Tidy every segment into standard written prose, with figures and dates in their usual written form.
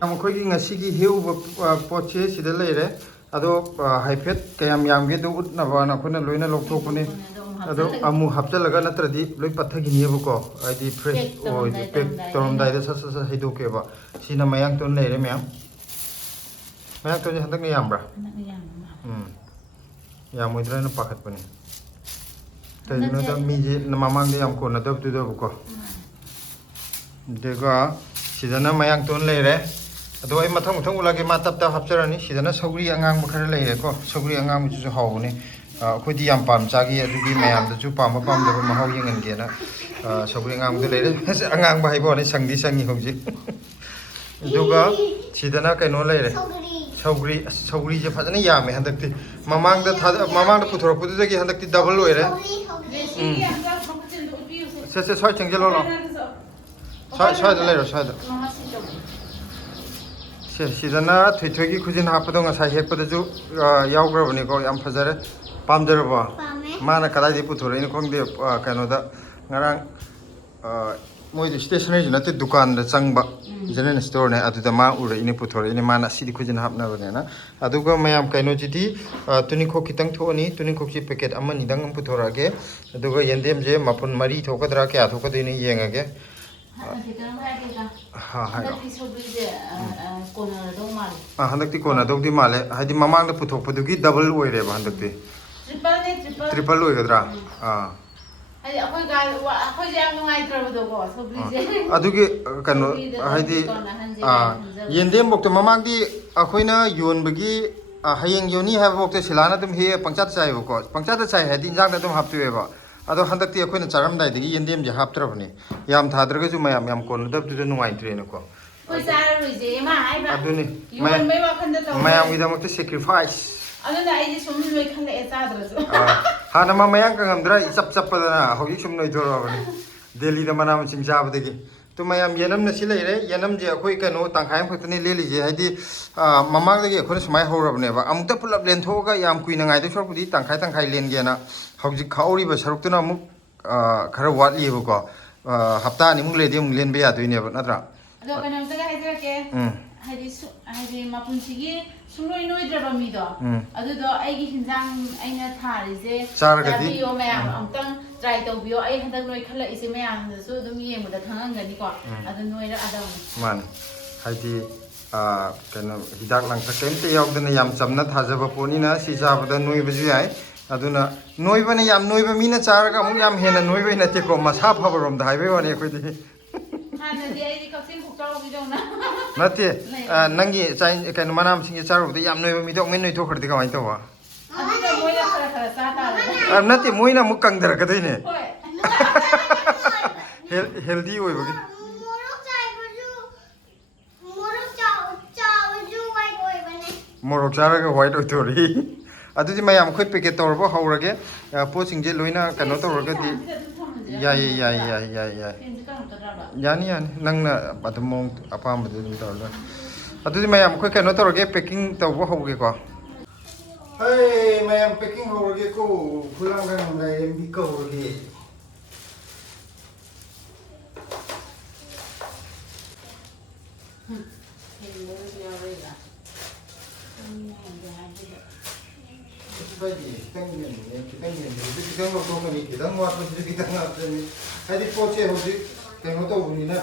ꯑꯩꯈꯣꯏꯒꯤ ꯉꯁꯤꯒꯤ ꯍꯦꯛꯎꯕ ꯄꯣꯠꯁꯦ ꯁꯤꯗ ꯂꯩꯔꯦ ꯑꯗꯣ ꯍꯥꯏꯐꯦꯠ ꯀꯌꯥꯝ ꯌꯥꯝꯒꯦꯗꯣ ꯎꯠꯅꯕꯅ ꯑꯩꯈꯣꯏꯅ ꯂꯣꯏꯅ ꯂꯧꯊꯣꯛꯄꯅꯤ ꯑꯗꯣ ꯑꯃꯨꯛ ꯍꯥꯞꯆꯤꯜꯂꯒ ꯅꯠꯇ꯭ꯔꯗꯤ ꯂꯣꯏ ꯄꯠꯊꯈꯤꯅꯦꯕꯀꯣ ꯍꯥꯏꯗꯤ ꯐ꯭ꯔꯦꯁ ꯑꯣꯏꯗꯦ ꯄꯦꯛ ꯇꯧꯔꯝꯗꯥꯏꯗ ꯁꯠ ꯁꯠ ꯁꯠ ꯍꯩꯗꯣꯛꯀꯦꯕ ꯁꯤꯅ ꯃꯌꯥꯡꯇꯣꯟ ꯂꯩꯔꯦ ꯃꯌꯥꯝ ꯃꯌꯥꯡꯇꯣꯟꯁꯦ ꯍꯟꯗꯛꯅ ꯌꯥꯝꯕ꯭ꯔꯥ ꯌꯥꯝꯃꯣꯏꯗ꯭ꯔꯥꯅ ꯄꯥꯈꯠꯄꯅꯤ ꯀꯩꯒꯤꯅꯣꯗ ꯃꯤꯁꯦ ꯃꯃꯥꯡꯗ ꯌꯥꯝ ꯀꯣꯟꯅꯗꯕꯗꯨꯗꯕꯀꯣ ꯑꯗꯨꯒ ꯁꯤꯗꯅ ꯃꯌꯥꯡꯇꯣꯟ ꯂꯩꯔꯦ ꯑꯗꯣ ꯑꯩ ꯃꯊꯪ ꯎꯠꯂꯒꯦ ꯃꯥ ꯇꯞ ꯇꯞ ꯍꯥꯞꯆꯔꯅꯤ ꯁꯤꯗꯅ ꯁꯧꯒ꯭ꯔꯤ ꯑꯉꯥꯡꯕ ꯈꯔ ꯂꯩꯔꯦꯀꯣ ꯁꯧꯒ꯭ꯔꯤ ꯑꯉꯥꯡꯕꯁꯤꯁꯨ ꯍꯥꯎꯕꯅꯤ ꯑꯩꯈꯣꯏꯗꯤ ꯌꯥꯝ ꯄꯥꯝ ꯆꯥꯈꯤ ꯑꯗꯨꯒꯤ ꯃꯌꯥꯝꯗꯁꯨ ꯄꯥꯝꯕ ꯄꯥꯝꯗꯕ ꯃꯍꯥꯎ ꯌꯦꯡꯍꯟꯒꯦꯅ ꯁꯧꯒ꯭ꯔꯤ ꯑꯉꯥꯡꯕꯗ ꯂꯩꯔꯦ ꯑꯉꯥꯡꯕ ꯍꯥꯏꯕ ꯋꯥꯅꯤ ꯁꯪꯗꯤ ꯁꯪꯉꯤ ꯍꯧꯖꯤꯛ ꯑꯗꯨꯒ ꯁꯤꯗꯅ ꯀꯩꯅꯣ ꯂꯩꯔꯦ ꯁꯧꯒ꯭ꯔꯤꯁꯦ ꯐꯖꯅ ꯌꯥꯝꯃꯦ ꯍꯟꯗꯛꯇꯤ ꯃꯃꯥꯡꯗ ꯄꯨꯊꯣꯔꯛꯄꯗꯨꯗꯒꯤ ꯍꯟꯗꯛꯇꯤ ꯗꯕꯜ ꯑꯣꯏꯔꯦ ꯁꯦ ꯁ꯭ꯋꯥꯏ ꯆꯪꯁꯤꯜꯂꯣ ꯂꯥꯛꯑꯣ ꯁ꯭ꯋꯥꯏꯗ ꯂꯩꯔꯣ ꯁ꯭ꯋꯥꯏꯗ ꯁꯤꯗꯅ ꯊꯣꯏꯊꯣꯏꯒꯤ ꯈꯨꯖꯤꯟ ꯍꯥꯞꯄꯗꯣ ꯉꯁꯥꯏ ꯍꯦꯛꯄꯗꯁꯨ ꯌꯥꯎꯈ꯭ꯔꯕꯅꯤꯀꯣ ꯌꯥꯝ ꯐꯖꯔꯦ ꯄꯥꯝꯖꯔꯕꯣ ꯃꯥꯅ ꯀꯗꯥꯏꯗꯒꯤ ꯄꯨꯊꯣꯔꯛꯏꯅꯣ ꯈꯪꯗꯦ ꯀꯩꯅꯣꯗ ꯉꯔꯥꯡ ꯃꯣꯏꯗꯤ ꯁ꯭ꯇꯦꯁꯅꯔꯤꯁꯨ ꯅꯠꯇꯦ ꯗꯨꯀꯥꯟꯗ ꯆꯪꯕ ꯖꯦꯅꯔꯦꯜ ꯁ꯭ꯇꯣꯔꯅꯦ ꯑꯗꯨꯗ ꯃꯥ ꯎꯔꯛꯏꯅꯦ ꯄꯨꯊꯣꯔꯛꯏꯅꯦ ꯃꯥꯅ ꯑꯁꯤꯗꯤ ꯈꯨꯖꯤꯟ ꯍꯥꯞꯅꯕꯅꯦꯅ ꯑꯗꯨꯒ ꯃꯌꯥꯝ ꯀꯩꯅꯣꯁꯤꯗꯤ ꯇꯨꯅꯤꯡꯈꯣꯛ ꯈꯤꯇꯪ ꯊꯣꯛꯑꯅꯤ ꯇꯨꯅꯤꯡꯈꯣꯛꯁꯤ ꯄꯦꯀꯦꯠ ꯑꯃꯅꯤꯗꯪ ꯄꯨꯊꯣꯔꯛꯑꯒꯦ ꯑꯗꯨꯒ ꯌꯦꯟꯗꯦꯝꯁꯦ ꯃꯄꯨꯟ 4 ꯊꯣꯛꯀꯗ꯭ꯔꯥ ꯀꯌꯥ ꯊꯣꯛꯀꯗꯣꯏꯅꯣ ꯌꯦꯡꯉꯒꯦ ꯍꯟꯗꯛꯇꯤ ꯀꯣꯟꯅꯗꯧꯗꯤ ꯃꯥꯜꯂꯦ ꯍꯥꯏꯗꯤ ꯃꯃꯥꯡꯗ ꯄꯨꯊꯣꯛꯄꯗꯨꯒꯤ ꯗꯕꯜ ꯑꯣꯏꯔꯦꯕ ꯍꯟꯗꯛꯇꯤ ꯇ꯭ꯔꯤꯄꯜ ꯑꯣꯏꯒꯗ꯭ꯔꯥ ꯍꯥꯏꯗꯤ ꯑꯩꯈꯣꯏꯁꯦ ꯌꯥꯝ ꯅꯨꯡꯉꯥꯏꯇ꯭ꯔꯕꯗꯣꯀꯣ ꯁꯧꯒ꯭ꯔꯤꯁꯦ ꯑꯗꯨꯒꯤ ꯀꯩꯅꯣ ꯍꯥꯏꯗꯤ ꯌꯦꯟꯗꯦꯝꯐꯥꯎꯇ ꯃꯃꯥꯡꯗꯤ ꯑꯩꯈꯣꯏꯅ ꯌꯣꯟꯕꯒꯤ ꯍꯌꯦꯡ ꯌꯣꯟꯅꯤ ꯍꯥꯏꯕꯐꯥꯎꯇ ꯁꯤꯂꯥꯅ ꯑꯗꯨꯝ ꯍꯦꯛꯑ ꯄꯪꯆꯥꯗ ꯆꯥꯏꯕꯀꯣ ꯄꯪꯆꯥꯗ ꯆꯥꯏ ꯍꯥꯏꯗꯤ ꯏꯟꯖꯥꯡꯗ ꯑꯗꯨꯝ ꯍꯥꯞꯇꯣꯛꯑꯦꯕ ꯑꯗꯣ ꯍꯟꯗꯛꯇꯤ ꯑꯩꯈꯣꯏꯅ ꯆꯥꯔꯝꯗꯥꯏꯗꯒꯤ ꯌꯦꯟꯗꯦꯝꯁꯦ ꯍꯥꯞꯇ꯭ꯔꯕꯅꯤ ꯌꯥꯝ ꯊꯥꯗ꯭ꯔꯒꯁꯨ ꯃꯌꯥꯝ ꯀꯣꯟꯅꯗꯕꯗꯨꯗ ꯅꯨꯡꯉꯥꯏꯇ꯭ꯔꯦꯅꯀꯣ ꯑꯗꯨꯅꯤ ꯃꯌꯥꯝꯒꯤꯗꯃꯛꯇ ꯁꯦꯀ꯭ꯔꯤꯐꯥꯏꯁ ꯑꯗꯨꯅ ꯑꯩꯁꯦ ꯁꯨꯝ ꯅꯣꯏꯈꯠꯂꯛꯑꯦ ꯆꯥꯗ꯭ꯔꯁꯨ ꯍꯥꯟꯅ ꯃꯥ ꯃꯌꯥꯡ ꯀꯪꯉꯝꯗ꯭ꯔꯥ ꯏꯆꯞ ꯆꯞꯄꯗꯅ ꯍꯧꯖꯤꯛ ꯁꯨꯝ ꯅꯣꯏꯊꯣꯔꯛꯑꯕꯅꯤ ꯗꯦꯜꯂꯤꯗ ꯃꯅꯥ ꯃꯁꯤꯡ ꯆꯥꯕꯗꯒꯤ ꯇꯣ ꯃꯌꯥꯝ ꯌꯦꯅꯝꯅ ꯁꯤ ꯂꯩꯔꯦ ꯌꯦꯅꯝꯁꯦ ꯑꯩꯈꯣꯏ ꯀꯩꯅꯣ ꯇꯪꯈꯥꯏ ꯑꯃꯈꯛꯇꯅꯤ ꯂꯦꯜꯂꯤꯁꯦ ꯍꯥꯏꯗꯤ ꯃꯃꯥꯡꯗꯒꯤ ꯑꯩꯈꯣꯏꯅ ꯁꯨꯃꯥꯏꯅ ꯍꯧꯔꯕꯅꯦꯕ ꯑꯃꯨꯛꯇ ꯄꯨꯜꯂꯞ ꯂꯦꯟꯊꯣꯛꯑꯒ ꯌꯥꯝ ꯀꯨꯏꯅ ꯉꯥꯏꯗꯣꯏ ꯁꯔꯨꯛꯄꯨꯗꯤ ꯇꯪꯈꯥꯏ ꯇꯪꯈꯥꯏ ꯂꯦꯟꯒꯦꯅ ꯍꯧꯖꯤꯛ ꯈꯥꯛꯍꯧꯔꯤꯕ ꯁꯔꯨꯛꯇꯨꯅ ꯑꯃꯨꯛ ꯈꯔ ꯋꯥꯠꯂꯤꯕꯀꯣ ꯍꯞꯇꯥ ꯑꯅꯤꯃꯨꯛ ꯂꯩꯔꯗꯤ ꯑꯃꯨꯛ ꯂꯦꯟꯕ ꯌꯥꯗꯣꯏꯅꯦꯕ ꯅꯠꯇ꯭ꯔꯥ ꯑꯗꯣ ꯀꯩꯅꯣꯝꯇꯒ ꯍꯥꯏꯖꯔꯛꯀꯦ ꯍꯥꯏꯗꯤ ꯃꯄꯨꯟꯁꯤꯒꯤ ꯁꯨꯡꯅꯣꯏ ꯅꯣꯏꯗ꯭ꯔꯕ ꯃꯤꯗꯣ ꯑꯗꯨꯗꯣ ꯑꯩꯒꯤ ꯍꯤꯟꯖꯥꯡ ꯑꯩꯅ ꯊꯥꯔꯤꯁꯦ ꯆꯥꯕꯤꯌꯣ ꯃꯌꯥꯝ ꯑꯃꯨꯛꯇꯪ ꯇ꯭ꯔꯥꯏ ꯇꯧꯕꯤꯌꯣ ꯑꯩ ꯍꯟꯗꯛ ꯅꯣꯏꯈꯠꯂꯛꯏꯁꯦ ꯃꯌꯥꯝꯗꯁꯨ ꯑꯗꯨꯝ ꯌꯦꯡꯕꯗ ꯈꯪꯍꯟꯒꯅꯤꯀꯣ ꯑꯗꯨ ꯅꯣꯏꯔꯛꯑꯗꯕꯅꯤ ꯃꯥꯅꯤ ꯍꯥꯏꯗꯤ ꯀꯩꯅꯣ ꯍꯤꯗꯥꯛ ꯂꯥꯡꯊꯛ ꯀꯩꯝꯇ ꯌꯥꯎꯗꯅ ꯌꯥꯝ ꯆꯝꯅ ꯊꯥꯖꯕ ꯄꯣꯠꯅꯤ나 ꯁꯤ ꯆꯥꯕꯗ ꯅꯣꯏꯕꯁꯨ ꯌꯥꯏ ꯑꯗꯨꯅ ꯅꯣꯏꯕꯅ ꯌꯥꯝ ꯅꯣꯏꯕ ꯃꯤꯅ ꯆꯥꯔꯒ ꯑꯃꯨꯛ ꯌꯥꯝ ꯍꯦꯟꯅ ꯅꯣꯏꯕꯩ ꯅꯠꯇꯦꯀꯣ ꯃꯁꯥ ꯐꯕꯔꯣꯝꯗ ꯍꯥꯏꯕꯩ ꯋꯥꯅꯤ ꯑꯩꯈꯣꯏꯗꯤ ꯍꯥꯟꯅꯗꯤ ꯑꯩꯗꯤ ꯀꯛꯆꯤꯡ ꯈꯨꯆꯥꯎꯕꯤꯗꯧꯅ ꯅꯠꯇꯦ ꯅꯪꯒꯤ ꯀꯩꯅꯣ ꯃꯅꯥ ꯃꯁꯤꯡꯁꯦ ꯆꯥꯔꯨꯕꯗ ꯌꯥꯝ ꯅꯣꯏꯕ ꯃꯤꯗꯣ ꯑꯃꯨꯛ ꯅꯣꯏꯊꯣꯛꯈ꯭ꯔꯗꯤ ꯀꯃꯥꯏꯅ ꯇꯧꯕ ꯑꯗꯨꯅ ꯃꯣꯏꯅ ꯈꯔ ꯈꯔ ꯆꯥ ꯇꯥꯔꯦ ꯅꯠꯇꯦ ꯃꯣꯏꯅ ꯑꯃꯨꯛ ꯀꯪꯊꯔꯛꯀꯗꯣꯏꯅꯦ ꯍꯣꯏ ꯍꯦꯜꯗꯤ ꯑꯣꯏꯕꯒꯤ ꯃꯣꯔꯣꯛ ꯆꯥꯔꯒ ꯋꯥꯏꯠ ꯑꯣꯏꯊꯣꯔꯛꯏ ꯑꯗꯨꯗꯤ ꯃꯌꯥꯝ ꯑꯩꯈꯣꯏ ꯄꯦꯀꯦꯠ ꯇꯧꯔꯕ ꯍꯧꯔꯒꯦ ꯄꯣꯠꯁꯤꯡꯁꯦ ꯂꯣꯏꯅ ꯀꯩꯅꯣ ꯇꯧꯔꯒꯗꯤ ꯌꯥꯏ ꯌꯥꯅꯤ ꯅꯪꯅ ꯑꯗꯨꯝ ꯃꯑꯣꯡ ꯑꯄꯥꯝꯕꯗꯨ ꯑꯗꯨꯝ ꯇꯧꯔ ꯂꯣꯏꯔꯦ ꯑꯗꯨꯗꯤ ꯃꯌꯥꯝ ꯑꯩꯈꯣꯏ ꯀꯩꯅꯣ ꯇꯧꯔꯒꯦ ꯄꯦꯛꯀꯤꯡ ꯇꯧꯕ ꯍꯧꯒꯦꯀꯣ ꯍꯩ ꯃꯌꯥꯝ ꯄꯦꯛꯀꯤꯡ ꯍꯧꯔꯒꯦꯀꯣ ꯈꯨꯂꯥꯡꯈꯥꯡ ꯂꯥꯏꯔꯦꯝꯕꯤ ꯀꯧꯔꯒꯦ खितंग लौटोकनी खितंग वाटपसिदि खितंग हापचनी हाइदि पोचे हौजिक कइनो तौबनिना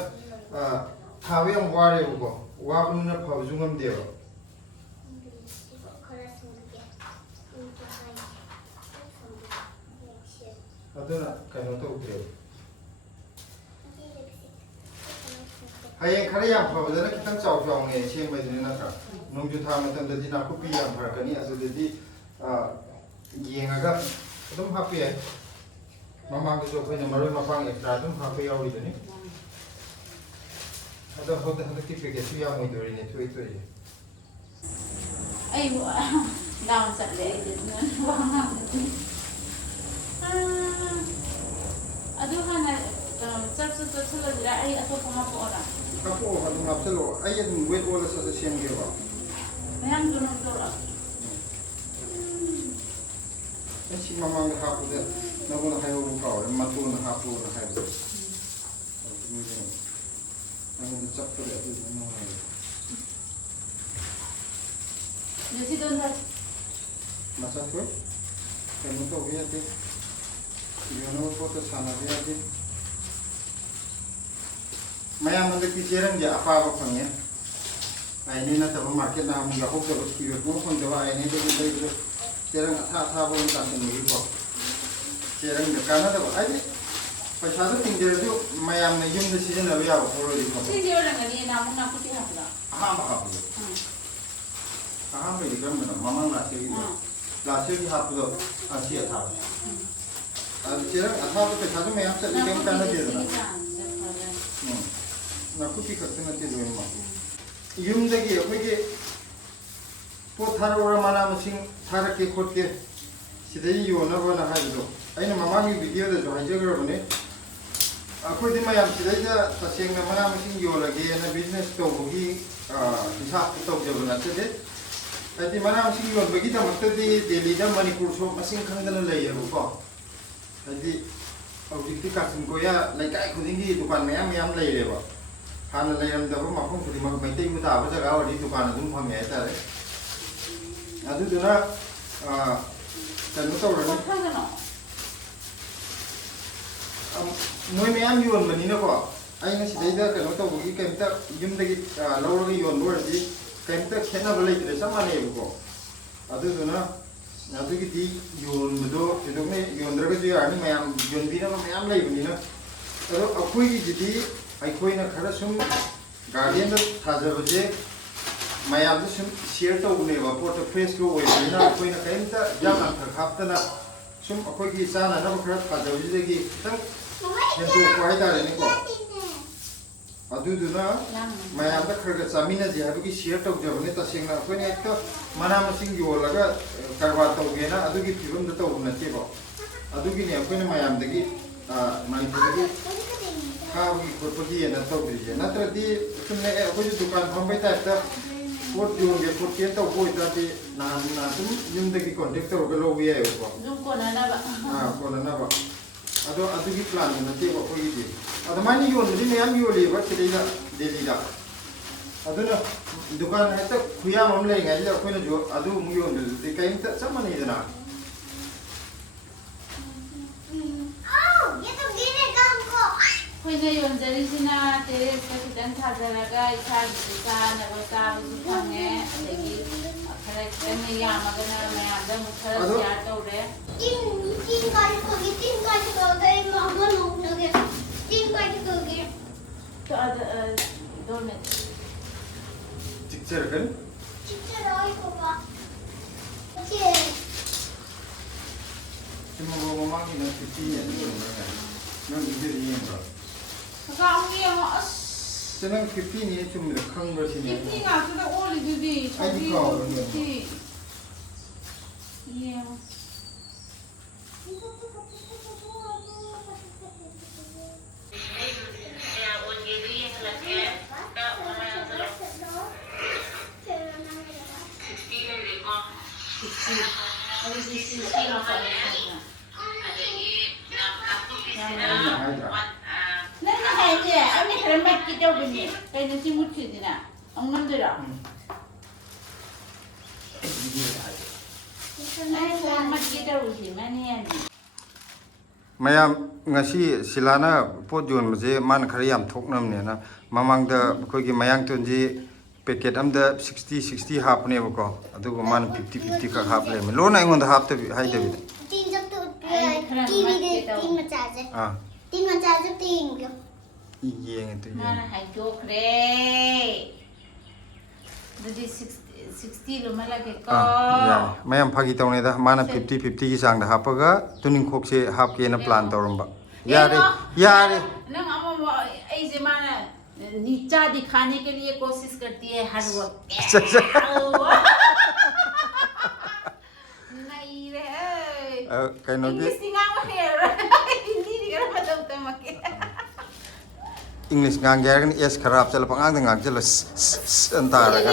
थाबे यम वारेबको वाबनिना फबजु ngमदेबा अदुना कइनो तौदे हायें खरे याम फबदना खितंग चाव चावने सेमबदिना नत्रा नोंजु था मतमददि नाकुपि याम फरकनी अदुदि येंगागा ꯑꯗꯨꯝ ꯍꯥꯞꯄ ꯌꯥꯏ ꯃꯃꯥꯡꯗꯁꯨ ꯑꯩꯈꯣꯏꯅ ꯃꯔꯣꯏ ꯃꯄꯥꯡ ꯑꯦꯛꯁꯇ꯭ꯔꯥ ꯑꯗꯨꯝ ꯍꯥꯞꯄ ꯌꯥꯎꯔꯤꯕꯅꯤ ꯑꯗꯣ ꯍꯟꯗꯛꯇꯤ ꯄꯦꯀꯦꯠꯁꯨ ꯌꯥꯝꯃꯣꯏꯗꯣꯔꯤꯅꯦ ꯊꯣꯏꯁꯦ ꯑꯩ ꯗꯥꯎꯟ ꯆꯠꯂꯦ ꯑꯩꯗꯤ ꯑꯗꯨ ꯍꯥꯟꯅ ꯆꯠꯁꯤꯜꯂꯁꯤꯔꯥ ꯑꯩ ꯑꯇꯣꯞꯄ ꯍꯥꯞꯄꯛꯑꯣꯔꯥ ꯍꯥꯞꯄꯛꯑꯣ ꯑꯗꯨꯝ ꯍꯥꯞꯆꯤꯜꯂꯛꯑꯣ ꯑꯩ ꯑꯗꯨꯝ ꯋꯦꯠ ꯑꯣꯜꯂ ꯁꯦꯝꯒꯦꯕ ꯃꯌꯥꯝꯗꯨ ꯅꯪ ꯇꯧꯔꯛꯑꯣ ꯁꯤ ꯃꯃꯥꯡꯗ ꯍꯥꯞꯄꯗ ꯅꯪꯉꯣꯟꯗ ꯍꯥꯏꯍꯧꯕ ꯀꯥꯎꯔꯦ ꯃꯇꯣꯟꯗ ꯍꯥꯞꯄꯣꯅ ꯍꯥꯏꯕꯗꯣ ꯅꯪꯉꯣꯟꯗ ꯆꯞꯄꯗ ꯑꯗꯨꯗꯨꯅ ꯅꯨꯡꯉꯥꯏꯔꯦ Ngasidi doon sa... Masakwe? Kaya mo ito, uyate. Yun mo po ito, sana uyate. Maya mandaki cherang ja apa apa pangya. Ini na tabo market na mong gakok tabo kiyo mo kung dawa ini to dito cherang atha bo ta ni ko. Cherang de kana tabo ai pasado tingder jo mayam na yum de season na ya ko ro di ko. Si Zio lang ani na mong naputi hapla. Aha ba ko. Aha ba di kam na mamang na se ito. La se ki haplo asia tha. Cherang atha bo pasado mayam sa ikam kana de na. 나쁘지 같은 것도 좀 막. 이음대기 여기 포타로 오라마나 무슨 타르게 곧게 시대이 요나거나 하지도. 아니 마마미 비디오도 좀 하죠 그러네. 아코디 마야 시대자 사생나 마나 무슨 요라게 나 비즈니스 또 거기 हिसाब तो जब बनाते थे ऐसे मना machine your बगी तो मतलब दिल्ली जब मणिपुर शो मशीन खंडन ले ये रुको ऐसे अब जितनी कासिम को या लाइक खुदिंगी दुकान में हम ले ले बा खाना ले हम जब माफूम खुदी मग बैठे ही मुझे आवाज़ जगह और ये दुकान अदुम फंग गया था रे अदु दुना चलो तो रहे मोई में हम योन बनी ना को आई ना सीधे इधर करो तो वो की कैंपटा युम तक लाउड की योन बोल दी कैंपटा खेलना बोले इधर सामान है वो अदु दुना अदु की दी योन बदो इधर में योन दरके जो यानी मैं हम योन भी ना मैं हम ले बनी ना तो अकोई की जिदी अकोई ना खरा सुन गार्डियन तो थाज़ा बजे मैं आप तो सुन शेयर तो उन्हें वापोर्ट फेस को वो इधर ना अकोई ना कैंपटा जाना खापता ना सुन अकोई की साना ना बखरा थाज़ा बजे की तंग ये तो कोई तारे नहीं को अदुदुना मैं आप तक खर्च सामीना जी अभी की शेयर तो जब ने तस्वीर ना कोई नहीं तो मना मशीन जो लगा करवा तो गया ना अदु की फिल्म तो होना चाहिए वो अदु की नहीं कोई नहीं मैं आप तक मानी तो की कावी कोई ये ना तो भी ना तो दी तुमने कोई दुकान हम बैठा है कोट जो उनके कोट के तो कोई ताकि ना ना तुम जिन तक की कॉन्टेक्ट तो होगा लोग भी है वो जो कोना ना बा हाँ कोना ना बा अदु की प्लान में नती वो कोई भी अदु मानी योन मुझे मैं हम योन लेबर चले जा दिल्ली जा अदु ना दुकान है तो खुया मामले हैं ऐसे कोई ना जो अदु मुझे योन दिल्ली कहीं तो सब मनी इधर ये तो गिरे काम को कोई ना योन जरी सिना तेरे इसका किधर था जरा का इच्छा दिखा ना बता मुझे खाने लेकिन अखरे में यहाँ मगर ना मैं आधा मुखर यार तो उड़े तीन गाड़ी को गए मामा लोग लगे तीन गाड़ी को गए तो दो मिनट चिक्चर कर आई को बा ये तुम वो मामा की ना किसी है ना इधर ही है ना काउवी हम अस चलो 50 नहीं तुम मेरे खंग बस नहीं 50 ना तो ओली दीदी आई काउवी ये Nana hai ani kare mat ki taw bini kai na si mut si dina ang ngam dira ai ko mat ki taw si mani ani ma'am ngasi silana pot jon mje man khari yam thoknam ne na mamang da khoi gi mayang ton ji packet am da 60 half ne ko adu man 50 ka half le lo na ngon da half ta hai da bi तीन जब तो TV दे तीन मचाजे हां तीन मचाजे तीन क्यों ये nge to nana hai jo kre dadi 60 lo mala ke ko ya mayam phagi tawne da mana 50 की sang da hapaga tuning khok se half ke na plan tawramba yare nang amo ai je mana नीचा दिखाने के लिए कोशिश करती है हर वक्त नहीं रे kaino di इंग्लिश सिंगांग है हिंदी दिखा मतलब तो मके English ngang gaya kan es kharap chala pangang ngang chala antara ka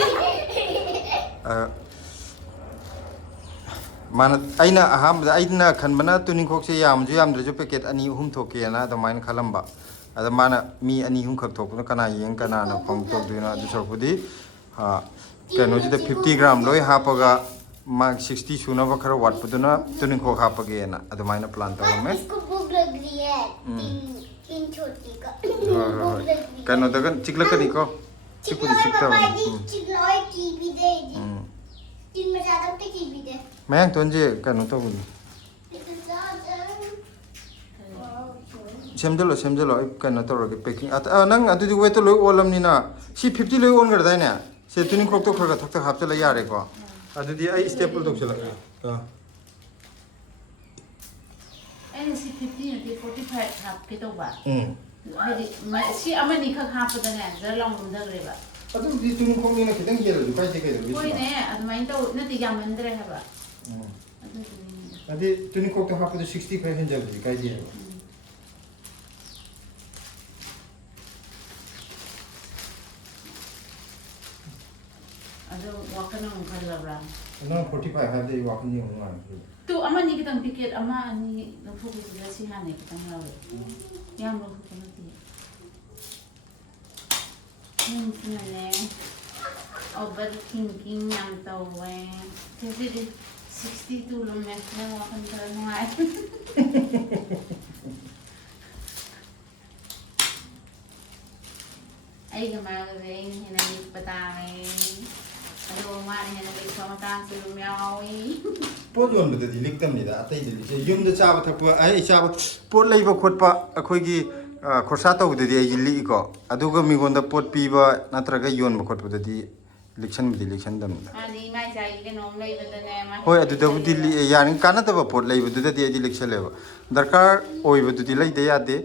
mana aina aham da aina khanbana tuning khok se yam ju yam dre packet ani hum thoke na da main khalamba ada mana mi ani hum khak thok kana yeng kana na pang tok du na du sor pudi ha ꯀꯩꯅꯣꯁꯤꯗ 50 gram ꯂꯣꯏ ꯍꯥꯞꯄꯒ ꯃꯥ 60 ꯁꯨꯅꯕ ꯈꯔ ꯋꯥꯠꯄꯗꯨꯅ ꯇꯨꯅꯤꯡꯈꯣꯛ ꯍꯥꯞꯄꯒꯦꯅ ꯑꯗꯨꯃꯥꯏꯅ plan ꯇꯧꯔꯝꯃꯦ इसको भूख लग रही है तीन छोटी का भूख लग रही है ꯀꯩꯅꯣꯗꯒ ꯆꯤꯛꯂꯛꯀꯅꯤꯀꯣ ꯆꯤꯛꯄꯨꯗꯤ ꯆꯤꯛꯇꯕꯅꯤ चिकलॉय कीवी दे तीन में ज्यादा तो कीवी दे ꯃꯌꯥꯡ ꯇꯣꯟꯁꯦ ꯀꯩꯅꯣ ꯇꯧꯕꯅꯤ ꯁꯦꯝꯖꯜꯂꯣ ꯁꯦꯝꯖꯜꯂꯣ ꯑꯩ ꯀꯩꯅꯣ ꯇꯧꯔꯒꯦ ꯄꯦꯛꯀꯤꯡ ꯅꯪ ꯑꯗꯨꯗꯤ ꯋꯦꯠꯇꯣ ꯂꯣꯏ ꯑꯣꯜꯂꯝꯅꯤꯅ ꯁꯤ 50 ꯂꯣꯏ ꯑꯣꯟꯈ꯭ꯔꯗꯥꯏꯅꯦ ꯁꯤ ꯇꯨꯅꯤꯡꯈꯣꯛꯇꯣ ꯈꯔ ꯈꯔ ꯊꯛ ꯍꯥꯞꯆꯜꯂ ꯌꯥꯔꯦꯀꯣ ꯑꯗꯨꯗꯤ ꯑꯩ ꯁ꯭ꯇꯦꯄꯜ ꯇꯧꯁꯜꯂꯛꯑꯦ ꯑꯩꯅ ꯁꯤ 50 ꯅꯠꯇꯦ 45 ꯍꯥꯞꯀꯦ ꯇꯧꯕ ꯍꯥꯏꯗꯤ ꯁꯤ ꯑꯃꯅꯤ ꯈꯛ ꯍꯥꯞꯄꯗꯅꯦ ꯖꯔ ꯂꯥꯎ ꯃꯨꯟꯊꯈ꯭ꯔꯦꯕ ꯑꯗꯨꯕꯨꯗꯤ ꯇꯨꯅꯤꯡꯈꯣꯛꯅꯤꯅ ꯈꯤꯇꯪ ꯍꯦꯜꯂꯁꯨ ꯀꯥꯏꯗꯦ ꯀꯩꯗꯧꯒꯦ ꯍꯣꯏꯅꯦ ꯑꯗꯨꯃꯥꯏꯅ ꯇꯧ ꯅꯠꯇꯦ ꯌꯥꯝꯃꯟꯗ꯭ꯔꯦ ꯍꯥꯏꯕ ꯑꯗꯨꯗꯨꯅꯤ ꯑꯗꯨꯗꯤ ꯇꯨꯅꯤꯡꯈꯣꯛꯇꯣ ꯍꯥꯞꯄꯗ 60 ꯈꯔ ꯍꯦꯟꯖꯜꯂꯗꯤ ꯀꯥꯏꯗꯦ ꯍꯥꯏꯕ ꯑꯗꯣ ꯋꯥꯈꯜ ꯑꯃꯨꯛ ꯈꯜꯂꯕ꯭ꯔꯥ ꯅꯪ 45 ꯍꯥꯏꯕꯗꯤ ꯑꯩ ꯋꯥꯈꯜ ꯌꯦꯡꯕ ꯅꯨꯡꯉꯥꯏ ꯇꯨ ꯑꯃꯅꯤ ꯈꯤꯇꯪ ꯄꯤꯀꯦꯠ ꯑꯃ ꯑꯅꯤ ꯂꯧꯊꯣꯛꯄꯁꯤꯗ ꯁꯤ ꯍꯥꯟꯅ ꯈꯤꯇꯪ ꯌꯥꯎꯋꯦ ꯌꯥꯝ ꯂꯧꯊꯣꯛꯄ ꯅꯠꯇꯦ ꯅꯪꯁꯤꯅꯅꯦ ꯑꯣꯚꯔ ꯊꯤꯡꯀꯤꯡ ꯌꯥꯝ ꯇꯧꯋꯦ ꯁꯤꯗꯤ 62 ꯂꯨꯝꯃꯦ ꯅꯪ ꯋꯥꯈꯜ ꯈꯔ ꯅꯨꯡꯉꯥꯏ ꯑꯩꯒ ꯃꯥꯒꯁꯦ ꯑꯩꯅ ꯍꯦꯟꯅ ꯂꯤꯛꯄ ꯇꯥꯔꯦ ꯑꯗꯨꯒ ꯃꯥꯅ ꯍꯦꯟꯅ ꯂꯤꯛꯄ ꯃꯇꯥꯡꯁꯨ ꯑꯗꯨꯝ ꯌꯥꯎꯏ ꯄꯣꯠ ꯌꯣꯟꯕꯗꯗꯤ ꯂꯤꯛꯇꯝꯅꯤꯗ ꯑꯇꯩꯗ ꯂꯤꯛꯁꯦ ꯌꯨꯝꯗ ꯆꯥꯕ ꯊꯛꯄ ꯑꯩ ꯆꯥꯕ ꯄꯣꯠ ꯂꯩꯕ ꯈꯣꯠꯄ ꯑꯩꯈꯣꯏꯒꯤ ꯈꯣꯔꯁꯥ ꯇꯧꯕꯗꯗꯤ ꯑꯩꯁꯤ ꯂꯤꯛꯏꯀꯣ ꯑꯗꯨꯒ ꯃꯤꯉꯣꯟꯗ ꯄꯣꯠ ꯄꯤꯕ ꯅꯠꯇ꯭ꯔꯒ ꯌꯣꯟꯕ ꯈꯣꯠꯄꯗꯗꯤ ꯂꯤꯛꯁꯟꯕꯗꯤ ꯂꯤꯛꯁꯟꯗꯝꯅꯤꯗ ꯃꯥꯗꯤ ꯃꯥꯏ ꯆꯥꯏꯒꯤ ꯀꯩꯅꯣꯝ ꯂꯩꯕꯗꯅꯦ ꯍꯣꯏ ꯑꯗꯨꯗꯕꯨꯗꯤ ꯂꯤꯛꯑꯦ ꯌꯥꯔꯤ ꯀꯥꯟꯅꯗꯕ ꯄꯣꯠ ꯂꯩꯕꯗꯨꯗꯗꯤ ꯑꯩꯗꯤ ꯂꯤꯛꯁꯜꯂꯦꯕ ꯗꯔꯀꯥꯔ ꯑꯣꯏꯕꯗꯨꯗꯤ ꯂꯩꯗ ꯌꯥꯗꯦ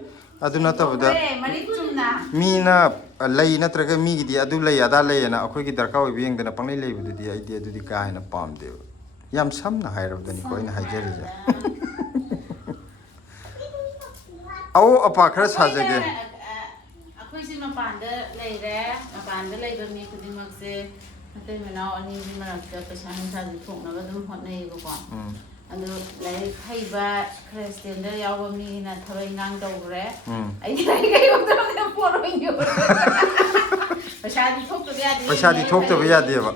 ꯑꯗꯨ ꯅꯠꯇꯕꯗ ꯃꯤꯅ ꯂꯩ ꯅꯠꯇ꯭ꯔꯒ ꯃꯤꯒꯤꯗꯤ ꯑꯗꯨ ꯂꯩ ꯑꯗꯥ ꯂꯩꯌꯦꯅ ꯑꯩꯈꯣꯏꯒꯤ ꯗꯔꯀꯥꯔ ꯑꯣꯏꯕ ꯌꯦꯡꯗꯅ ꯄꯪꯂꯩ ꯂꯩꯕꯗꯨꯗꯤ ꯑꯩꯗꯤ ꯑꯗꯨꯗꯤ ꯀꯥ ꯍꯦꯟꯅ ꯄꯥꯝꯗꯦꯕ ꯌꯥꯝ ꯁꯝꯅ ꯍꯥꯏꯔꯕꯗꯅꯤꯀꯣ ꯑꯩꯅ ꯍꯥꯏꯖꯔꯤꯁꯦ ꯑꯋꯣ ꯑꯄꯥ ꯈꯔ ꯁꯥꯖꯒꯦ ꯑꯩꯈꯣꯏꯁꯦ ꯃꯄꯥꯟꯗ ꯂꯩꯔꯦ ꯃꯄꯥꯟꯗ ꯂꯩꯕ ꯃꯤ ꯈꯨꯗꯤꯡꯃꯛꯁꯦ ꯃꯇꯩ ꯃꯅꯥꯎ ꯑꯅꯤꯒꯤ ꯃꯔꯛꯇ ꯄꯩꯁꯥ ꯅꯨꯡꯁꯥꯁꯦ ꯊꯣꯛꯅꯕ ꯑꯗꯨꯝ ꯍꯣꯠꯅꯩꯌꯦꯕꯀꯣ ꯑꯗꯨ ꯂꯥꯏꯔꯤꯛ ꯍꯩꯕ ꯈꯔ ꯁ꯭ꯇꯦꯟꯗꯔ ꯌꯥꯎꯕ ꯃꯤꯅ ꯊꯕꯛ ꯏꯟꯈꯥꯡ ꯇꯧꯈ꯭ꯔꯦ ꯑꯩꯗꯤ ꯂꯥꯏꯔꯤꯛ ꯍꯩꯕꯗ ꯄꯣꯠ ꯑꯣꯏꯅ ꯄꯩꯁꯥꯗꯤ ꯊꯣꯛꯇꯕ ꯌꯥꯗꯦ ꯄꯩꯁꯥꯗꯤ ꯊꯣꯛꯇꯕ ꯌꯥꯗꯦꯕ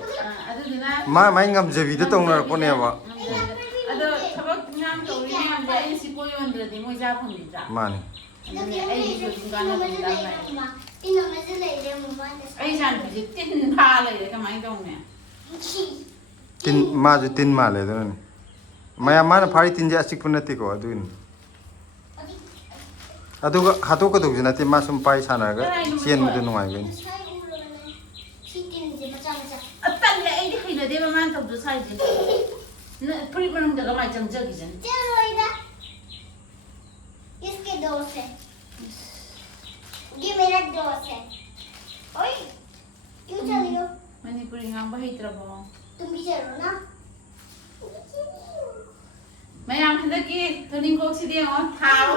ꯑꯗꯨꯗꯨꯅ ꯃꯥꯏ ꯉꯝꯖꯕꯤꯗ ꯇꯧꯅꯔꯛꯄꯅꯦꯕ ꯑꯗꯣ ꯊꯕꯛ ꯏꯟꯈꯥꯡ ꯇꯧꯔꯤ ꯃꯌꯥꯝꯁꯦ ꯑꯩꯅ ꯁꯤ ꯄꯣꯠ ꯌꯣꯟꯗ꯭ꯔꯗꯤ ꯃꯣꯏ ꯆꯥ ꯐꯪꯈꯤꯗ꯭ꯔꯥ ꯃꯥꯅꯤ ꯑꯗꯨꯅꯦ ꯑꯩꯒꯤꯁꯨ ꯑꯗꯨꯝ ꯀꯥꯟꯅꯕ ꯑꯩ ꯏꯆꯥꯅꯨꯄꯤꯁꯦ ꯇꯤꯟ ꯐꯥ ꯂꯩꯔꯦ ꯀꯃꯥꯏꯅ ꯇꯧꯅꯤ ꯃꯥꯁꯨ ꯇꯤꯟ ꯃꯥꯜꯂꯦ ꯑꯗꯨꯅꯅꯤ ꯃꯌꯥꯝ ꯃꯥꯅ ꯐꯥꯔꯤ ꯇꯤꯟꯁꯦ ꯑꯆꯤꯛꯄ ꯅꯠꯇꯦꯀꯣ ꯑꯗꯨꯒꯤꯅꯤ ꯑꯗꯨꯒ ꯍꯥꯠꯇꯣꯛꯀꯗꯧꯕꯁꯨ ꯅꯠꯇꯦ ꯃꯥ ꯁꯨꯝ ꯄꯥꯏ ꯁꯥꯟꯅꯔꯒ ꯆꯦꯟꯕꯗ ꯅꯨꯡꯉꯥꯏꯕꯩꯅꯤ ꯇꯜꯂꯦ ꯑꯩꯗꯤ ꯍꯩꯅꯗꯦꯕ ꯃꯥꯅ ꯇꯧꯗꯣ ꯁꯥꯏꯁꯦ ꯐꯨꯔꯤꯠ ꯃꯅꯨꯡꯗ कमाई चमचगिजन चलोइदा इसके दोस्त है ये मेरा दोस्त है ओए क्यों चली हो मणिपुरी ngang bahit rabo तुम भी चलो ना mayam handaki tuning kok si dia on thao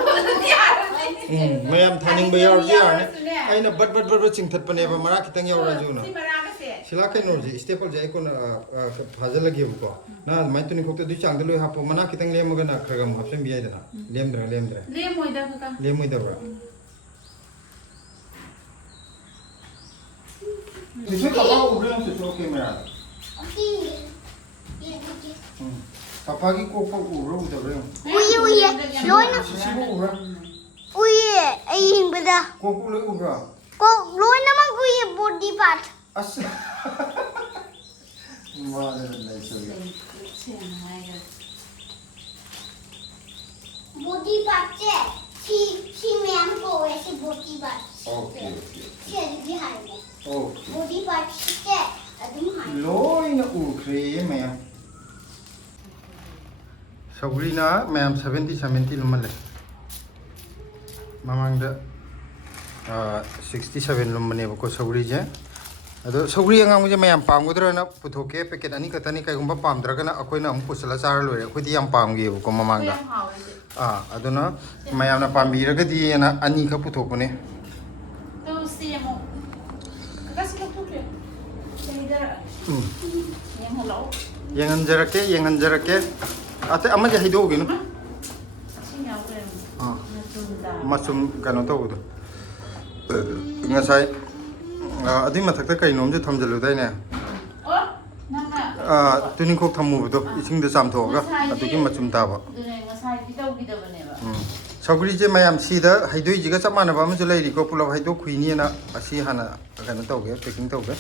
mayam thaning ba yaw ji arne aina bat chingthat pane ba mara kitang yaw ra ju na sila kai no ji staple je ko na phajal lagi ko na mai tuning kok du chang de loi hapo mana kitang lem ga na khagam hapsem bi ai da lem dra lem moi da ba Itu papa udah yang sesuatu kamera. Okay ये देखिए Papa की को udah berapa? उये उये लोन Siapa udah? उये अयिंग बदा Ko udah. को लोन नमक उये body part As. Mana dah sekali. Body part से सी में हमको ऐसे बॉडी पार्ट Okay. से भी हाय Okay. बॉडी पार्ट से अदुम हाय Loi na ukre mayam. Sabrina mayam 70 lumalle. Mamang da 67 lumane ko sabri je. Ado sabri angang je mayam pamgodra na puthoke packet ani katani kai gumba pamdra kana akoina am kusala char lore khodi yam pamge ko mamang da. Aduna mayam na pambira di na ani ka puthokune. to semo kasi ko tuke yang hello Yang anjarake ate ama je hido gino sinya udah masum kano to udo ngasai adi mathakta kai nom je thamjalu dai ne oh tuning kok thamu do ising da cham thoga adugi machum taba dune ngasai di tawgidabaneba saugri je mayam si da haidoi jiga chamana ba ma julai ri ko pula haido khuini na asi hana kana tawge packing tawge